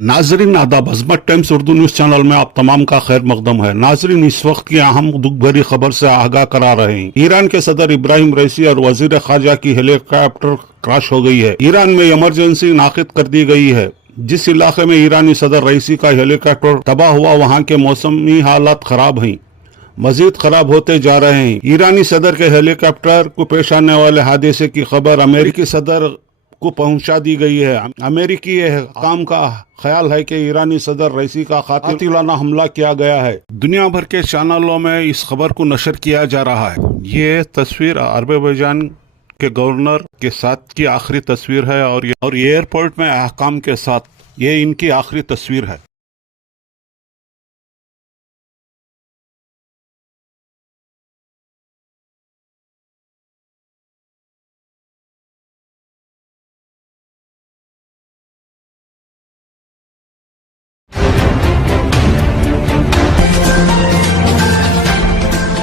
नाजरीन आदाब, अजमत times Urdu news channel में आप तमाम का खैर मकदम है। नाजरीन, इस वक्त की अहम दुख भरी खबर से आगाह करा रहे हैं। ईरान के सदर इब्राहिम रईसी और वजीर खारजा की हेलीकॉप्टर क्रैश हो गई है। ईरान में इमरजेंसी नाफिज कर दी गई है। जिस इलाके में ईरानी सदर रईसी का हेलीकॉप्टर तबाह हुआ, वहां के मौसमी हालात खराब हैं, मजीद खराब होते जा रहे हैं। ईरानी सदर के हेलीकॉप्टर को पेश आने वाले हादसे की खबर अमेरिकी सदर को पहुंचा दी गई है। अमेरिकी हुकाम का ख्याल है कि ईरानी सदर रईसी का कातिलाना हमला किया गया है। दुनिया भर के चैनलों में इस खबर को नशर किया जा रहा है। ये तस्वीर अजरबैजान के गवर्नर के साथ की आखिरी तस्वीर है और एयरपोर्ट में अहकाम के साथ ये इनकी आखिरी तस्वीर है।